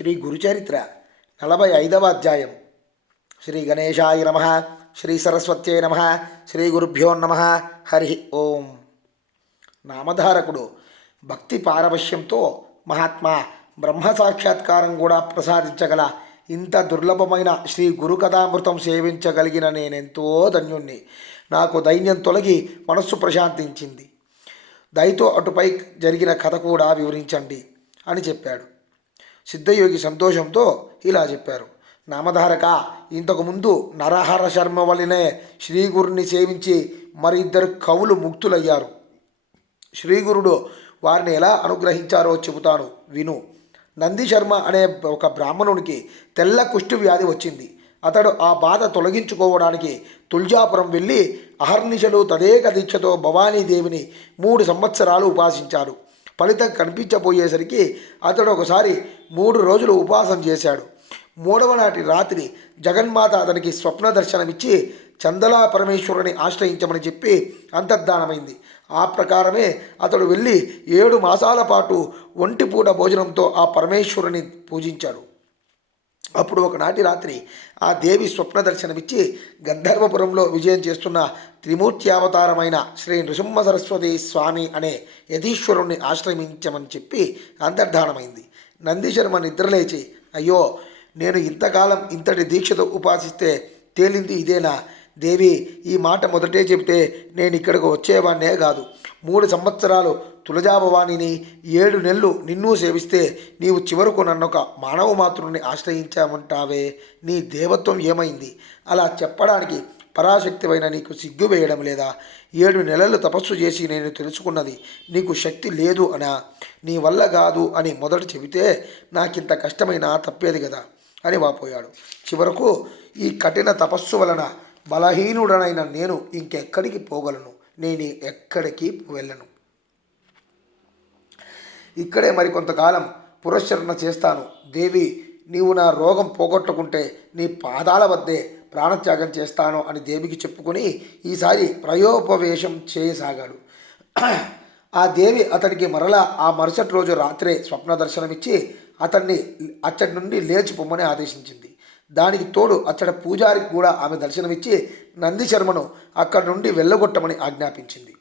శ్రీ గురుచరిత్ర 45వ అధ్యాయం. శ్రీ గణేశాయ నమ. శ్రీ సరస్వత్యై నమ. శ్రీ గురుభ్యో నమ. హరి ఓం. నామధారకుడు భక్తి పారవశ్యంతో మహాత్మా బ్రహ్మ సాక్షాత్కారం కూడా ప్రసాదించగల ఇంత దుర్లభమైన శ్రీ గురు కథామృతం సేవించగలిగిన నేనెంతో ధన్యుణ్ణి. నాకు దైన్యం తొలగి మనస్సు ప్రశాంతించింది. దయతో అటుపై జరిగిన కథ కూడా వివరించండి అని చెప్పాడు. సిద్ధయోగి సంతోషంతో ఇలా చెప్పారు. నామధారక, ఇంతకుముందు నరహర శర్మ వలనే శ్రీగురుని సేవించి మరి ఇద్దరు కవులు ముక్తులయ్యారు. శ్రీగురుడు వారిని ఎలా అనుగ్రహించారో చెబుతాను విను. నంది శర్మ అనే ఒక బ్రాహ్మణునికి తెల్ల కుష్టు వ్యాధి వచ్చింది. అతడు ఆ బాధ తొలగించుకోవడానికి తుల్జాపురం వెళ్ళి అహర్నిశలు తదేక దీక్షతో భవానీదేవిని 3 సంవత్సరాలు ఉపాసించాడు. ఫలితం కనిపించబోయేసరికి అతడు ఒకసారి 3 రోజులు ఉపవాసం చేశాడు. 3వ నాటి రాత్రి జగన్మాత అతనికి స్వప్న దర్శనమిచ్చి చందలా పరమేశ్వరుని ఆశ్రయించమని చెప్పి అంతర్ధానమైంది. ఆ ప్రకారమే అతడు వెళ్ళి 7 మాసాల పాటు ఒంటిపూట భోజనంతో ఆ పరమేశ్వరుని పూజించాడు. అప్పుడు ఒకనాటి రాత్రి ఆ దేవి స్వప్న దర్శనమిచ్చి గంధర్వపురంలో విజయం చేస్తున్న త్రిమూర్త్యావతారమైన శ్రీ నృసింహ సరస్వతి స్వామి అనే యతీశ్వరుణ్ణి ఆశ్రయించమని చెప్పి అంతర్ధానమైంది. నందిశర్మ నిద్రలేచి, అయ్యో, నేను ఇంతకాలం ఇంతటి దీక్షతో ఉపాసిస్తే తేలింది ఇదేనా? దేవి, ఈ మాట మొదటే చెబితే నేను ఇక్కడికి వచ్చేవాణ్ణే కాదు. 3 సంవత్సరాలు తులజాభవానిని 7 నెలలు నిన్ను సేవిస్తే నీవు చివరకు నన్నొక మానవ మాతృని ఆశ్రయించామంటావే. నీ దేవత్వం ఏమైంది? అలా చెప్పడానికి పరాశక్తివైన నీకు సిగ్గు వేయడం లేదా? 7 నెలలు తపస్సు చేసి నేను తెలుసుకున్నది నీకు శక్తి లేదు అనా? నీ వల్ల కాదు అని మొదట చెబితే నాకింత కష్టమైనా తప్పేది కదా అని వాపోయాడు. చివరకు ఈ కఠిన తపస్సు వలన బలహీనుడనైన నేను ఇంకెక్కడికి పోగలను? నేను ఎక్కడికి వెళ్ళను. ఇక్కడే మరికొంతకాలం పురశ్చరణ చేస్తాను. దేవి, నీవు నా రోగం పోగొట్టుకుంటే నీ పాదాల వద్దే ప్రాణత్యాగం చేస్తాను అని దేవికి చెప్పుకొని ఈసారి ప్రయోపవేశం చేయసాగాడు. ఆ దేవి అతడికి మరలా ఆ మరుసటి రోజు రాత్రే స్వప్న దర్శనమిచ్చి అతన్ని అచ్చటి నుండి లేచి పొమ్మని ఆదేశించింది. దానికి తోడు అచ్చట పూజారికి కూడా ఆమె దర్శనమిచ్చి నందిశర్మను అక్కడి నుండి వెళ్ళగొట్టమని ఆజ్ఞాపించింది.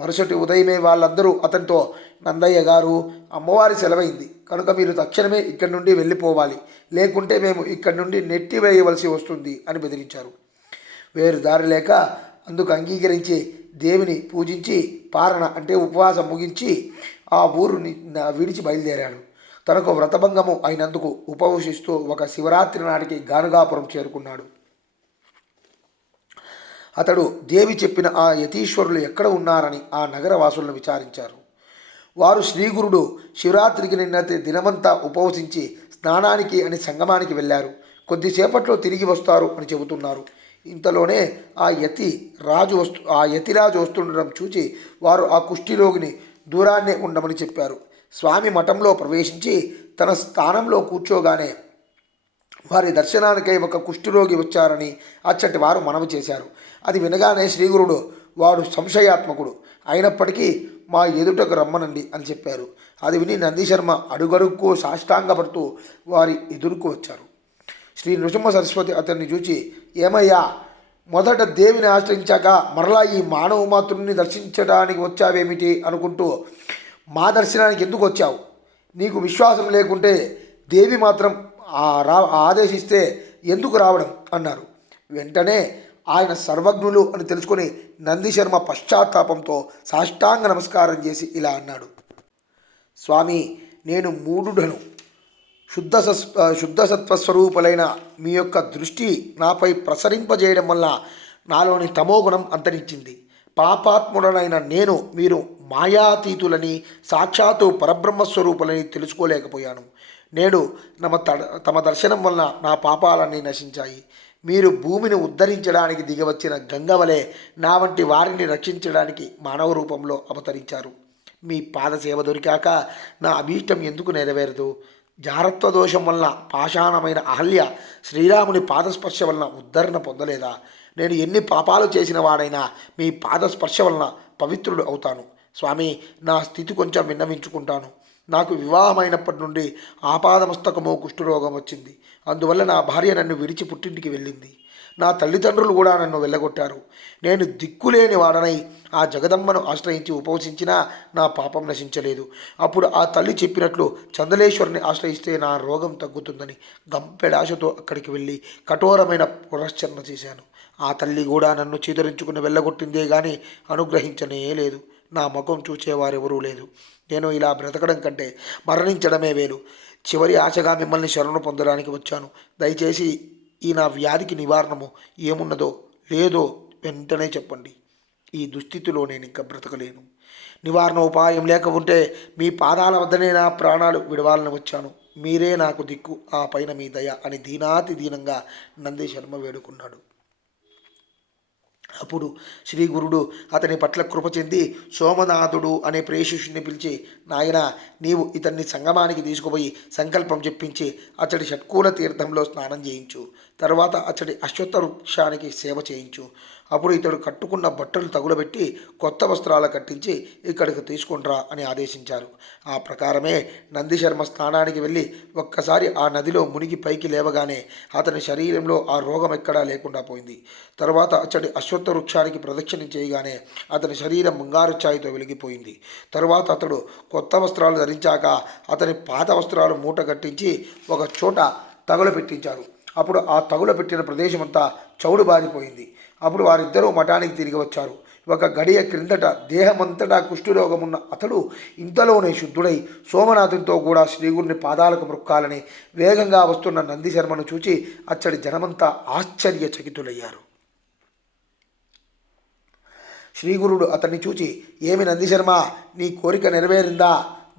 మరుసటి ఉదయమే వాళ్ళందరూ అతనితో, నందయ్య గారు, అమ్మవారి సెలవైంది కనుక మీరు తక్షణమే ఇక్కడి నుండి వెళ్ళిపోవాలి, లేకుంటే మేము ఇక్కడి నుండి నెట్టివేయవలసి వస్తుంది అని బెదిరించారు. వేరు దారి లేక అందుకు అంగీకరించి దేవిని పూజించి పారణ అంటే ఉపవాసం ముగించి ఆ ఊరుని విడిచి బయలుదేరాడు. తనకు వ్రతభంగము అయినందుకు ఉపవసిస్తూ ఒక శివరాత్రి నాటికి గానుగాపురం చేరుకున్నాడు. అతడు దేవి చెప్పిన ఆ యతీశ్వరులు ఎక్కడ ఉన్నారని ఆ నగరవాసులను విచారించారు. వారు శ్రీగురుడు శివరాత్రికి నిన్న దినమంతా ఉపవసించి స్నానానికి అని సంగమానికి వెళ్ళారు, కొద్దిసేపట్లో తిరిగి వస్తారు అని చెబుతున్నారు. ఇంతలోనే ఆ యతిరాజు వస్తుండడం చూచి వారు ఆ కుష్ఠిరోగిని దూరాన్నే ఉండమని చెప్పారు. స్వామి మఠంలో ప్రవేశించి తన స్థానంలో కూర్చోగానే వారి దర్శనానికై ఒక కుష్ఠరోగి వచ్చారని అచ్చటి వారు మనవి చేశారు. అది వినగానే శ్రీగురుడు, వాడు సంశయాత్మకుడు అయినప్పటికీ మా ఎదుటకు రమ్మనండి అని చెప్పారు. అది విని నందిశర్మ అడుగడుక్కు సాష్టాంగపడుతూ వారి ఎదురుకు వచ్చారు. శ్రీ నృసింహ సరస్వతి అతన్ని చూచి, ఏమయ్యా, మొదట దేవిని ఆశ్రయించాక మరలా ఈ మానవ మాతృని దర్శించడానికి వచ్చావేమిటి అనుకుంటూ మా దర్శనానికి ఎందుకు వచ్చావు? నీకు విశ్వాసం లేకుంటే దేవి మాత్రం ఆదేశిస్తే ఎందుకు రావడం అన్నారు. వెంటనే ఆయన సర్వజ్ఞులు అని తెలుసుకొని నందిశర్మ పశ్చాత్తాపంతో సాష్టాంగ నమస్కారం చేసి ఇలా అన్నాడు. స్వామి, నేను మూఢుడను. శుద్ధ సత్వస్వరూపులైన మీ యొక్క దృష్టి నాపై ప్రసరింపజేయడం వల్ల నాలోని తమోగుణం అంతరించింది. పాపాత్ముడనైన నేను మీరు మాయాతీతులని సాక్షాత్తు పరబ్రహ్మస్వరూపులని తెలుసుకోలేకపోయాను. నేడు తమ దర్శనం వలన నా పాపాలన్నీ నశించాయి. మీరు భూమిని ఉద్ధరించడానికి దిగవచ్చిన గంగ వలె నా వంటి వారిని రక్షించడానికి మానవ రూపంలో అవతరించారు. మీ పాదసేవ దొరికాక నా అభీష్టం ఎందుకు నెరవేరదు? జారత్వ దోషం వలన పాషాణమైన అహల్య శ్రీరాముని పాదస్పర్శ వలన ఉద్ధరణ పొందలేదా? నేను ఎన్ని పాపాలు చేసిన వాడైనా మీ పాదస్పర్శ వలన పవిత్రుడు అవుతాను. స్వామి, నా స్థితి కొంచెం విన్నవించుకుంటాను. నాకు వివాహమైనప్పటి నుండి ఆపాదమస్తకమో కుష్ఠరోగం వచ్చింది. అందువల్ల నా భార్య నన్ను విడిచి పుట్టింటికి వెళ్ళింది. నా తల్లిదండ్రులు కూడా నన్ను వెళ్ళగొట్టారు. నేను దిక్కులేని వాడనై ఆ జగదమ్మను ఆశ్రయించి ఉపవసించినా నా పాపం నశించలేదు. అప్పుడు ఆ తల్లి చెప్పినట్లు చందలేశ్వరుని ఆశ్రయిస్తే నా రోగం తగ్గుతుందని గంపెడాశతో అక్కడికి వెళ్ళి కఠోరమైన పునశ్చరణ చేశాను. ఆ తల్లి కూడా నన్ను చీదరించుకుని వెళ్ళగొట్టిందే గాని అనుగ్రహించనే లేదు. నా ముఖం చూచేవారెవరూ లేదు. నేను ఇలా బ్రతకడం కంటే మరణించడమే వేలు. చివరి ఆశగా మిమ్మల్ని శరణు పొందడానికి వచ్చాను. దయచేసి ఈ నా వ్యాధికి నివారణము ఏమున్నదో లేదో వెంటనే చెప్పండి. ఈ దుస్థితిలో నేను ఇంకా బ్రతకలేను. నివారణ ఉపాయం లేక ఉంటే మీ పాదాల వద్దనే నా ప్రాణాలు విడవాలని వచ్చాను. మీరే నాకు దిక్కు, ఆ పైన మీ దయ అని దీనాతి దీనంగా నంది శర్మ వేడుకున్నాడు. అప్పుడు శ్రీ గురుడు అతని పట్ల కృప చెంది సోమనాథుడు అనే ప్రేషిష్యుని పిలిచి, నాయన నీవు ఇతన్ని సంగమానికి తీసుకుపోయి సంకల్పం చెప్పించి అతడి షట్కూల తీర్థంలో స్నానం చేయించు. తర్వాత అతడి అశ్వత్థ వృక్షానికి సేవ చేయించు. అప్పుడు ఇతడు కట్టుకున్న బట్టలు తగులబెట్టి కొత్త వస్త్రాలు కట్టించి ఇక్కడికి తీసుకుంట్రా అని ఆదేశించారు. ఆ ప్రకారమే నందిశర్మ స్నానానికి వెళ్ళి ఒక్కసారి ఆ నదిలో మునిగి పైకి లేవగానే అతని శరీరంలో ఆ రోగం ఎక్కడా లేకుండా పోయింది. తర్వాత అతడి అశ్వత్థ వృక్షానికి ప్రదక్షిణం చేయగానే అతని శరీరం బంగారు ఛాయతో వెలిగిపోయింది. తరువాత అతడు కొత్త వస్త్రాలు ధరించాక అతని పాత వస్త్రాలు మూట కట్టించి ఒక చోట తగులు పెట్టించారు. అప్పుడు ఆ తగులు పెట్టిన ప్రదేశమంతా చౌడు బారిపోయింది. అప్పుడు వారిద్దరూ మఠానికి తిరిగి వచ్చారు. ఒక గడియ క్రిందట దేహమంతటా కుష్ఠరోగమున్న అతడు ఇంతలోనే శుద్ధుడై సోమనాథునితో కూడా శ్రీగురుని పాదాలకు మృక్కాలని వేగంగా వస్తున్న నందిశర్మను చూచి అచ్చడి జనమంతా ఆశ్చర్యచకితులయ్యారు. శ్రీగురుడు అతన్ని చూచి, ఏమి నందిశర్మ, నీ కోరిక నెరవేరిందా?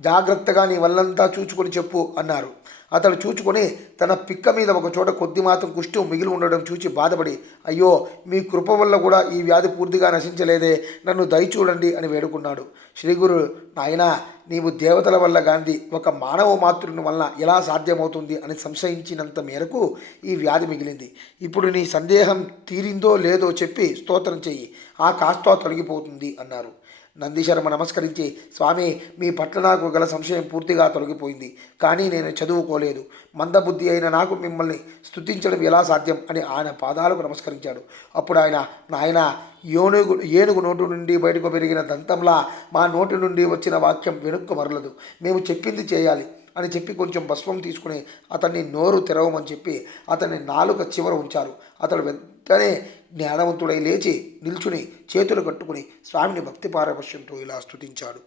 జాగ్రత్తగా నీ వల్లంతా చూచుకొని చెప్పు అన్నారు. అతడు చూచుకొని తన పిక్క మీద ఒక చోట కొద్ది మాత్రం కుష్ఠం మిగిలి ఉండడం చూచి బాధపడి, అయ్యో మీ కృప వల్ల కూడా ఈ వ్యాధి పూర్తిగా నశించలేదే, నన్ను దయచూడండి అని వేడుకున్నాడు. శ్రీగురు, నాయనా, నీవు దేవతల వల్ల గాంధీ ఒక మానవ మాతృని వలన ఎలా సాధ్యమవుతుంది అని సంశయించినంత మేరకు ఈ వ్యాధి మిగిలింది. ఇప్పుడు నీ సందేహం తీరిందో లేదో చెప్పి స్తోత్రం చెయ్యి, ఆ కాస్త తొలగిపోతుంది అన్నారు. నందిశర్మ నమస్కరించి, స్వామి, మీ పట్ల నాకు గల సంశయం పూర్తిగా తొలగిపోయింది. కానీ నేను చదువుకోలేదు. మందబుద్ధి అయిన నాకు మిమ్మల్ని స్తుతించడం ఎలా సాధ్యం అని ఆయన పాదాలకు నమస్కరించాడు. అప్పుడు ఆయన, నాయన, ఏనుగు నోటు నుండి బయటకు పెరిగిన దంతంలా మా నోటి నుండి వచ్చిన వాక్యం వెనుక్కు మరలదు. మేము చెప్పింది చేయాలి అని చెప్పి కొంచెం భస్మం తీసుకుని అతన్ని నోరు తెరవమని చెప్పి అతన్ని నాలుక చివర ఉంచారు. అతడు వెంటనే జ్ఞానవంతుడై లేచి నిల్చుని చేతులు కట్టుకుని స్వామిని భక్తి పారవశ్యంతో ఇలా స్తుతించాడు.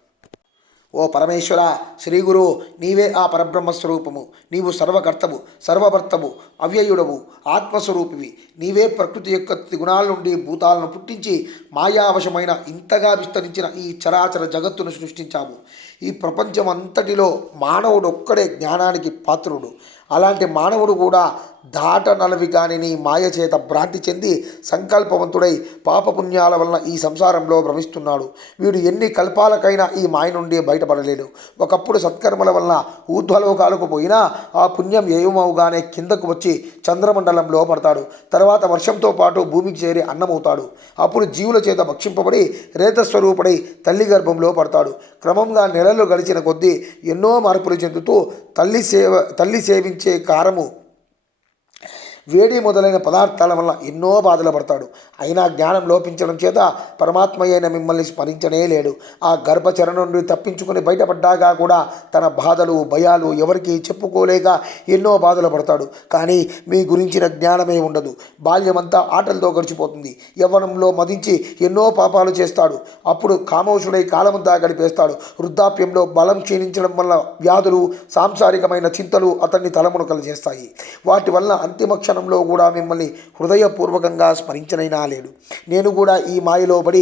ఓ పరమేశ్వర, శ్రీగురు, నీవే ఆ పరబ్రహ్మస్వరూపము. నీవు సర్వకర్తవు, సర్వభర్తవు, అవ్యయుడవు, ఆత్మస్వరూపివి. నీవే ప్రకృతి యొక్క త్రిగుణాల నుండి భూతాలను పుట్టించి మాయావశమైన ఇంతగా విస్తరించిన ఈ చరాచర జగత్తును సృష్టించావు. ఈ ప్రపంచం అంతటిలో మానవుడు ఒక్కడే జ్ఞానానికి పాత్రుడు. అలాంటి మానవుడు కూడా దాటనలవి కాని నీ మాయ చేత భ్రాంతి చెంది సంకల్పవంతుడై పాపపుణ్యాల వలన ఈ సంసారంలో భ్రమిస్తున్నాడు. వీడు ఎన్ని కల్పాలకైనా ఈ మాయ నుండి బయటపడలేడు. ఒకప్పుడు సత్కర్మల వలన ఊర్ధ్వలోకాలకు పోయినా ఆ పుణ్యం ఏమవుగానే కిందకు వచ్చి చంద్రమండలంలో పడతాడు. తర్వాత వర్షంతో పాటు భూమికి చేరి అన్నమవుతాడు. అప్పుడు జీవుల చేత భక్షింపబడి రేతస్వరూపుడై తల్లి గర్భంలో పడతాడు. క్రమంగా నెలలు గడిచిన కొద్దీ ఎన్నో మార్పులు చెందుతూ తల్లి సేవించే కారము, వేడి మొదలైన పదార్థాల వల్ల ఎన్నో బాధలు పడతాడు. అయినా జ్ఞానం లోపించడం చేత పరమాత్మ అయిన మిమ్మల్ని స్మరించనే లేడు. ఆ గర్భచరణ నుండి తప్పించుకొని బయటపడ్డాగా కూడా తన బాధలు, భయాలు ఎవరికి చెప్పుకోలేక ఎన్నో బాధలు పడతాడు. కానీ మీ గురించిన జ్ఞానమే ఉండదు. బాల్యమంతా ఆటలతో గడిచిపోతుంది. యవ్వనంలో మదించి ఎన్నో పాపాలు చేస్తాడు. అప్పుడు కామోషుడై కాలమంతా గడిపేస్తాడు. వృద్ధాప్యంలో బలం క్షీణించడం వల్ల వ్యాధులు, సాంసారికమైన చింతలు అతన్ని తలమునకలు చేస్తాయి. వాటి వల్ల అంతిమ క్షణంలో కూడా మిమ్మల్ని హృదయపూర్వకంగా స్మరించనైనా లేడు. నేను కూడా ఈ మాయలో పడి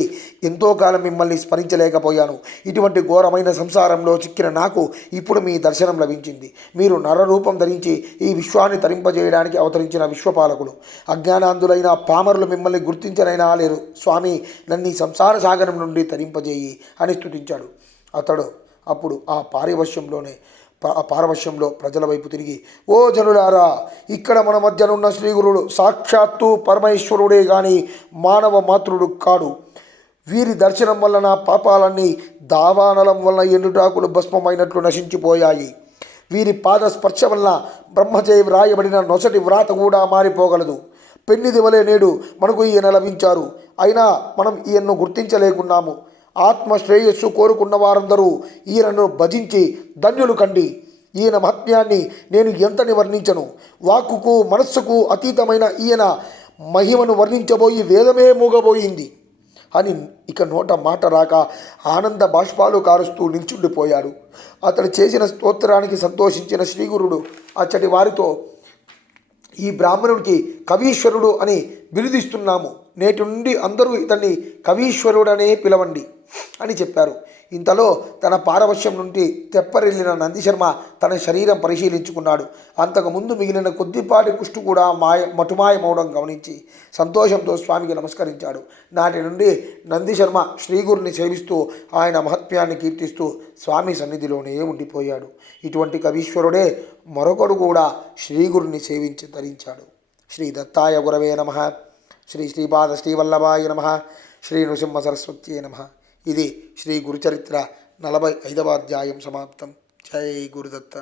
ఎంతో కాలం మిమ్మల్ని స్మరించలేకపోయాను. ఇటువంటి ఘోరమైన సంసారంలో చిక్కిన నాకు ఇప్పుడు మీ దర్శనం లభించింది. మీరు నరరూపం ధరించి ఈ విశ్వాన్ని తరింపజేయడానికి అవతరించిన విశ్వపాలకులు. అజ్ఞానాంధులైన పామరులు మిమ్మల్ని గుర్తించనైనా లేరు. స్వామి, నన్ను ఈ సంసార సాగరం నుండి తరింపజేయి అని స్తుతించాడు. అతడు అప్పుడు ఆ పారవశ్యంలో ప్రజల వైపు తిరిగి, ఓ జనులారా, ఇక్కడ మన మధ్యనున్న శ్రీగురుడు సాక్షాత్తు పరమేశ్వరుడే గాని మానవ మాతృడు కాడు. వీరి దర్శనం వలన పాపాలన్నీ దావానలం వలన ఎండుటాకులు భస్మమైనట్లు నశించిపోయాయి. వీరి పాద స్పర్శ వలన బ్రహ్మచే వ్రాయబడిన నొసటి వ్రాత కూడా మారిపోగలదు. పెన్నిది వలె నేడు మనకు ఈయన లభించారు. అయినా మనం ఈయన్ను గుర్తించలేకున్నాము. ఆత్మ శ్రేయస్సు కోరుకున్న వారందరూ ఈయనను భజించి ధన్యులు కండి. ఈయన మహాత్మ్యాన్ని నేను ఎంతని వర్ణించను. వాక్కుకు మనస్సుకు అతీతమైన ఈయన మహిమను వర్ణించబోయి వేదమే మూగబోయింది అని ఇక నోట మాట రాక ఆనంద బాష్పాలు కారుస్తూ నిల్చుండిపోయాడు. అతడు చేసిన స్తోత్రానికి సంతోషించిన శ్రీగురుడు అచ్చటి వారితో, ఈ బ్రాహ్మణుడికి కవీశ్వరుడు అని బిరుదిస్తున్నాము. నేటి నుండి అందరూ ఇతన్ని కవీశ్వరుడనే పిలవండి అని చెప్పారు. ఇంతలో తన పారవశ్యం నుండి తెప్పరిల్లిన నందిశర్మ తన శరీరం పరిశీలించుకున్నాడు. అంతకుముందు మిగిలిన కొద్దిపాటి కుష్టు కూడా మటుమాయమవడం గమనించి సంతోషంతో స్వామికి నమస్కరించాడు. నాటి నుండి నందిశర్మ శ్రీగురుని సేవిస్తూ ఆయన మహత్యాన్ని కీర్తిస్తూ స్వామి సన్నిధిలోనే ఉండిపోయాడు. ఇటువంటి కవీశ్వరుడే మరొకడు కూడా శ్రీగురుని సేవించి ధరించాడు. శ్రీ దత్తాయ గురవే నమః. శ్రీ శ్రీపాద శ్రీవల్లభాయ నమః. శ్రీ నృసింహ సరస్వత్యే నమః. ఇది శ్రీ గురుచరిత్ర 45వ అధ్యాయం సమాప్తం. జై గురుదత్త.